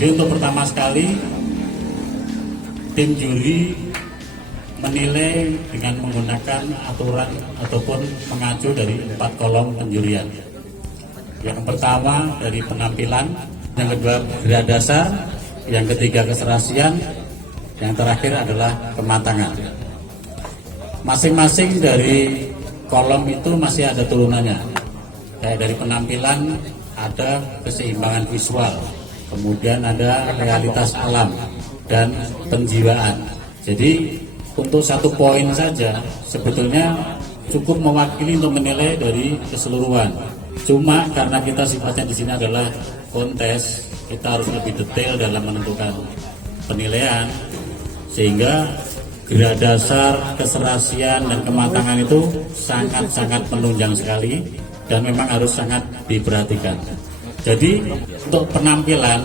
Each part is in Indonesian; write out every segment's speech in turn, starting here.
Jadi untuk pertama sekali tim juri menilai dengan menggunakan aturan ataupun mengacu dari 4 kolom penjurian. Yang pertama dari penampilan, yang kedua grade dasar, yang ketiga keserasian, yang terakhir adalah kematangan. Masing-masing dari kolom itu masih ada turunannya. Kayak dari penampilan ada keseimbangan visual, kemudian ada realitas alam dan penjiwaan. Jadi untuk 1 poin saja sebetulnya cukup mewakili untuk menilai dari keseluruhan. Cuma karena kita sifatnya di sini adalah kontes, kita harus lebih detail dalam menentukan penilaian, sehingga grade dasar, keserasian, dan kematangan itu sangat-sangat menunjang sekali dan memang harus sangat diperhatikan. Jadi untuk penampilan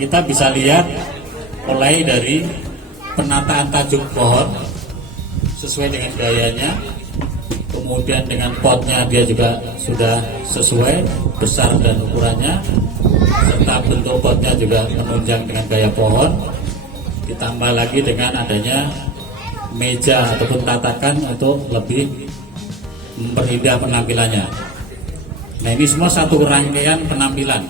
kita bisa lihat mulai dari penataan tajuk pohon sesuai dengan gayanya, kemudian dengan potnya dia juga sudah sesuai besar dan ukurannya, serta bentuk potnya juga menunjang dengan gaya pohon. Ditambah lagi dengan adanya meja ataupun tatakan untuk lebih memperindah penampilannya. Nah, ini semua satu rangkaian penampilan.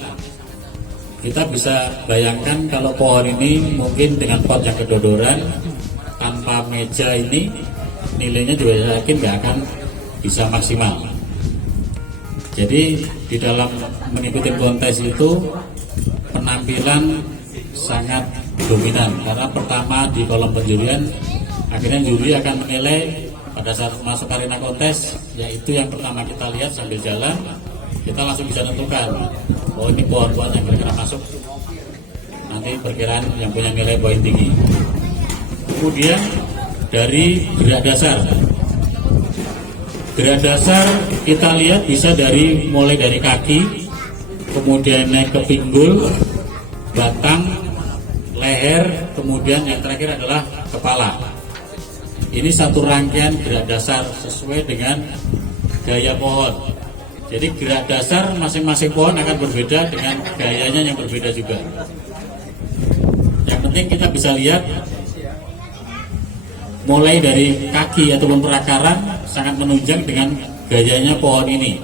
Kita bisa bayangkan kalau pohon ini mungkin dengan pot yang kedodoran, tanpa meja ini nilainya juga yakin nggak akan bisa maksimal. Jadi di dalam mengikuti kontes itu penampilan sangat dominan, karena pertama di kolom penjurian akhirnya juri akan menilai pada saat masuk arena kontes, yaitu yang pertama kita lihat sambil jalan kita langsung bisa tentukan, oh ini pohon-pohon yang kira-kira masuk, nanti perkiraan yang punya nilai poin tinggi. Kemudian dari grade dasar, grade dasar kita lihat bisa mulai dari kaki, kemudian naik ke pinggul, batang, leher, kemudian yang terakhir adalah kepala. Ini satu rangkaian grade dasar sesuai dengan gaya pohon. Jadi grade dasar masing-masing pohon akan berbeda dengan gayanya yang berbeda juga. Yang penting kita bisa lihat mulai dari kaki ataupun perakaran sangat menunjang dengan gayanya pohon ini.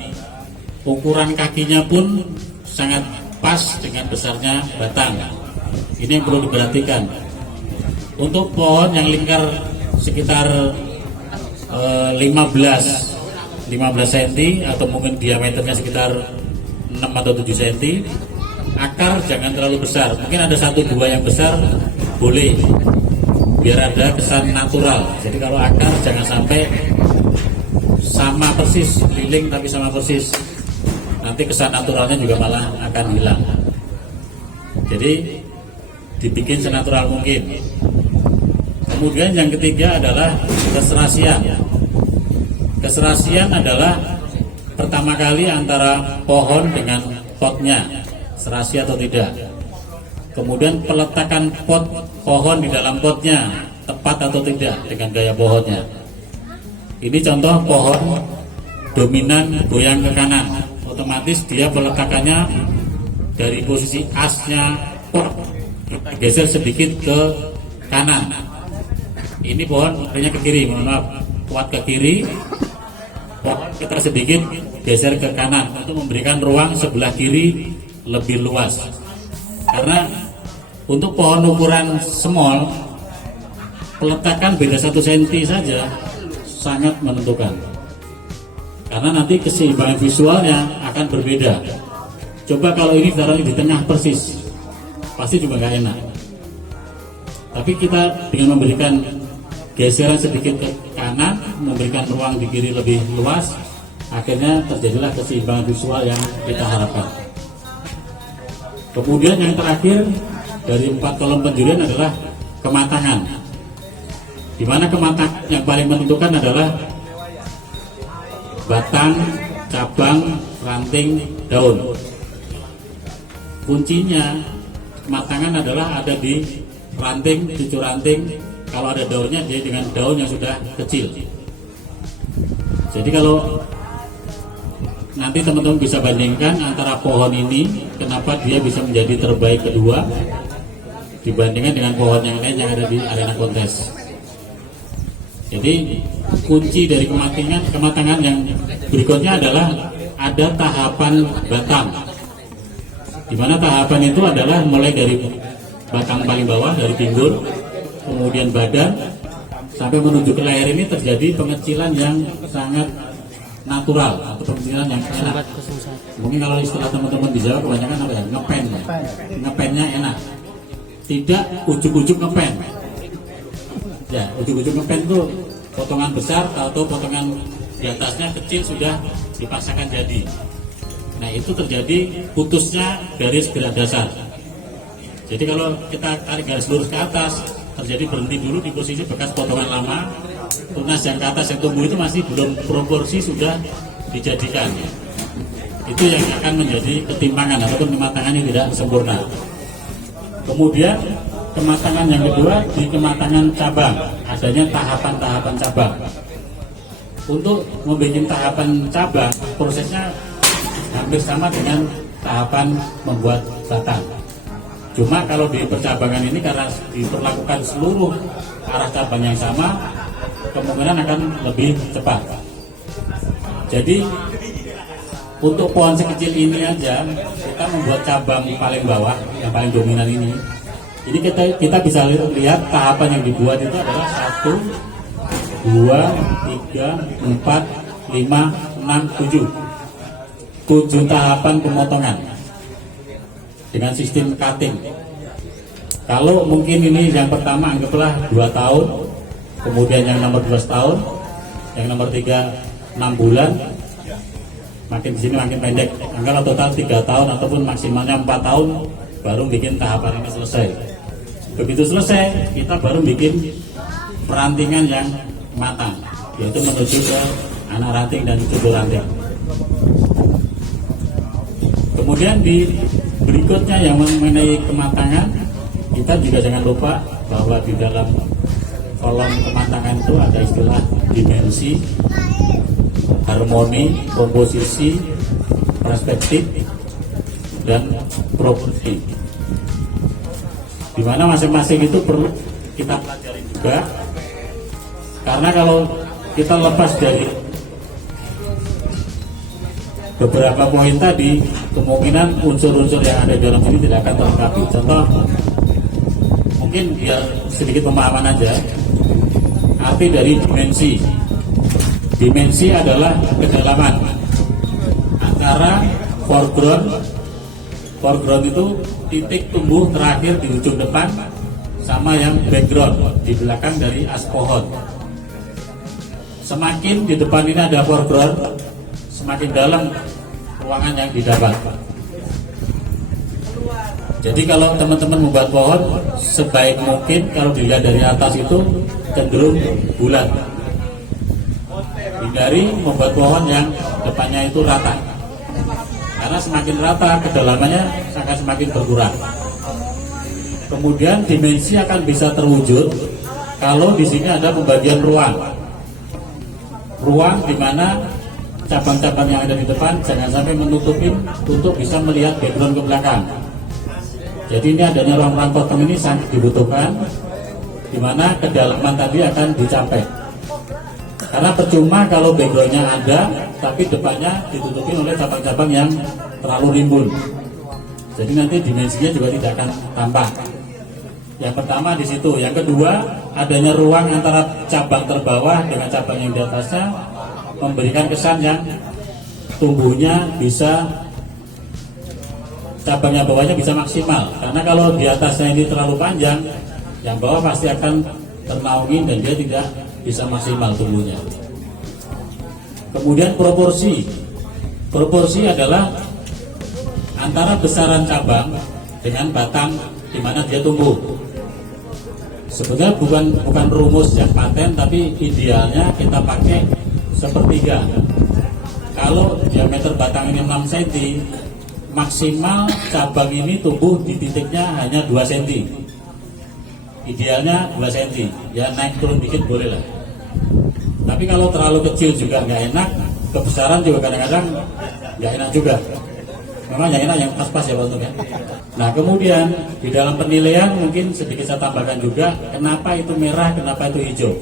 Ukuran kakinya pun sangat pas dengan besarnya batang. Ini yang perlu diperhatikan. Untuk pohon yang lingkar sekitar 15 cm atau mungkin diameternya sekitar 6 atau 7 cm, akar jangan terlalu besar. Mungkin ada 1-2 yang besar boleh, biar ada kesan natural. Jadi kalau akar jangan sampai sama persis, keliling tapi sama persis, nanti kesan naturalnya juga malah akan hilang. Jadi dibikin senatural mungkin. Kemudian yang ketiga adalah keserasian. Keserasian adalah pertama kali antara pohon dengan potnya, serasi atau tidak. Kemudian peletakan pohon di dalam potnya tepat atau tidak dengan gaya pohonnya. Ini contoh pohon dominan goyang ke kanan, otomatis dia peletakannya dari posisi asnya pot geser sedikit ke kanan. Ini pohon artinya ke kiri, mohon maaf, kuat ke kiri, pohon kita sedikit geser ke kanan untuk memberikan ruang sebelah kiri lebih luas. Karena untuk pohon ukuran small, peletakan beda 1 cm saja sangat menentukan. Karena nanti keseimbangan visualnya akan berbeda. Coba kalau ini taruh di tengah persis, pasti juga nggak enak. Tapi kita dengan memberikan geseran sedikit ke kanan, memberikan ruang di kiri lebih luas, akhirnya terjadilah keseimbangan visual yang kita harapkan. Kemudian yang terakhir dari 4 kolom penjurian adalah kematangan, di mana kematangan yang paling menentukan adalah batang, cabang, ranting, daun. Kuncinya kematangan adalah ada di ranting, cucur ranting. Kalau ada daunnya, dia dengan daun yang sudah kecil. Jadi kalau nanti teman-teman bisa bandingkan antara pohon ini, kenapa dia bisa menjadi terbaik kedua, dibandingkan dengan pohon yang lain yang ada di arena kontes. Jadi kunci dari kematangan yang berikutnya adalah ada tahapan batang, di mana tahapan itu adalah mulai dari batang paling bawah, dari pinggul, kemudian badan sampai menuju ke leher. Ini terjadi pengecilan yang sangat natural atau pengecilan yang enak. Mungkin kalau istilah teman-teman di Jawa kebanyakan apa ya? Ngepen. Ngepennya enak. Tidak ujuk-ujuk ngepen. Ya, ujuk-ujuk ngepen itu potongan besar atau potongan di atasnya kecil sudah dipaksakan jadi. Nah, itu terjadi putusnya garis gerak dasar. Jadi kalau kita tarik garis lurus ke atas, terjadi berhenti dulu di posisi bekas potongan lama. Tunas yang ke atas yang tumbuh itu masih belum proporsi sudah dijadikan. Itu yang akan menjadi ketimpangan ataupun kematangan yang tidak sempurna. Kemudian kematangan yang kedua di kematangan cabang, adanya tahapan-tahapan cabang. Untuk membuat tahapan cabang, prosesnya hampir sama dengan tahapan membuat batang. Cuma kalau di percabangan ini karena diperlakukan seluruh arah cabang yang sama, kemungkinan akan lebih cepat. Jadi untuk pohon sekecil ini aja kita membuat cabang paling bawah yang paling dominan ini. Jadi kita bisa lihat tahapan yang dibuat itu adalah 1, 2, 3, 4, 5, 6, 7. 7 tahapan pemotongan dengan sistem cutting. Kalau mungkin ini yang pertama anggaplah 2 tahun, kemudian yang nomor 12 tahun, yang nomor 3 6 bulan, makin di sini makin pendek. Anggaplah total 3 tahun ataupun maksimalnya 4 tahun baru bikin tahapan ini selesai. Begitu selesai, kita baru bikin perantingan yang matang, yaitu menuju ke anak ranting dan cucu ranting. Kemudian di berikutnya yang mengenai kematangan, kita juga jangan lupa bahwa di dalam kolom kematangan itu ada istilah dimensi, harmoni, komposisi, perspektif, dan proporsi. Di mana masing-masing itu perlu kita pelajari juga, karena kalau kita lepas dari beberapa poin tadi, kemungkinan unsur-unsur yang ada di dalam ini tidak akan terlengkapi. Contoh, mungkin biar sedikit pemahaman aja, arti dari dimensi. Dimensi adalah kedalaman antara foreground itu titik tumbuh terakhir di ujung depan sama yang background di belakang dari as pohon. Semakin di depan ini ada foreground, semakin dalam ruangan yang didapat. Jadi kalau teman-teman membuat pohon, sebaik mungkin kalau dilihat dari atas itu cenderung bulat. Hindari membuat pohon yang depannya itu rata, karena semakin rata kedalamannya akan semakin berkurang. Kemudian dimensi akan bisa terwujud kalau di sini ada pembagian ruang di mana cabang-cabang yang ada di depan jangan sampai menutupin untuk bisa melihat background ke belakang. Jadi ini adanya ruang-ruang kosong ini sangat dibutuhkan, di mana kedalaman tadi akan dicapai. Karena percuma kalau backgroundnya ada, tapi depannya ditutupi oleh cabang-cabang yang terlalu rimbun. Jadi nanti dimensinya juga tidak akan tampak. Yang pertama di situ. Yang kedua, adanya ruang antara cabang terbawah dengan cabang yang di atasnya memberikan kesan yang tumbuhnya bisa, cabangnya bawahnya bisa maksimal. Karena kalau di atasnya ini terlalu panjang, yang bawah pasti akan ternaungin dan dia tidak bisa maksimal tumbuhnya. Kemudian proporsi adalah antara besaran cabang dengan batang di mana dia tumbuh. Sebenarnya bukan rumus yang paten, tapi idealnya kita pakai sepertiga. Kalau diameter batang ini 6 cm, maksimal cabang ini tumbuh di titiknya hanya 2 cm. Idealnya 2 cm, ya naik turun dikit boleh lah. Tapi kalau terlalu kecil juga nggak enak, kebesaran juga kadang-kadang nggak enak juga. Memang yang enak yang pas-pas ya Pak Untung ya. Nah kemudian di dalam penilaian mungkin sedikit saya tambahkan juga kenapa itu merah, kenapa itu hijau.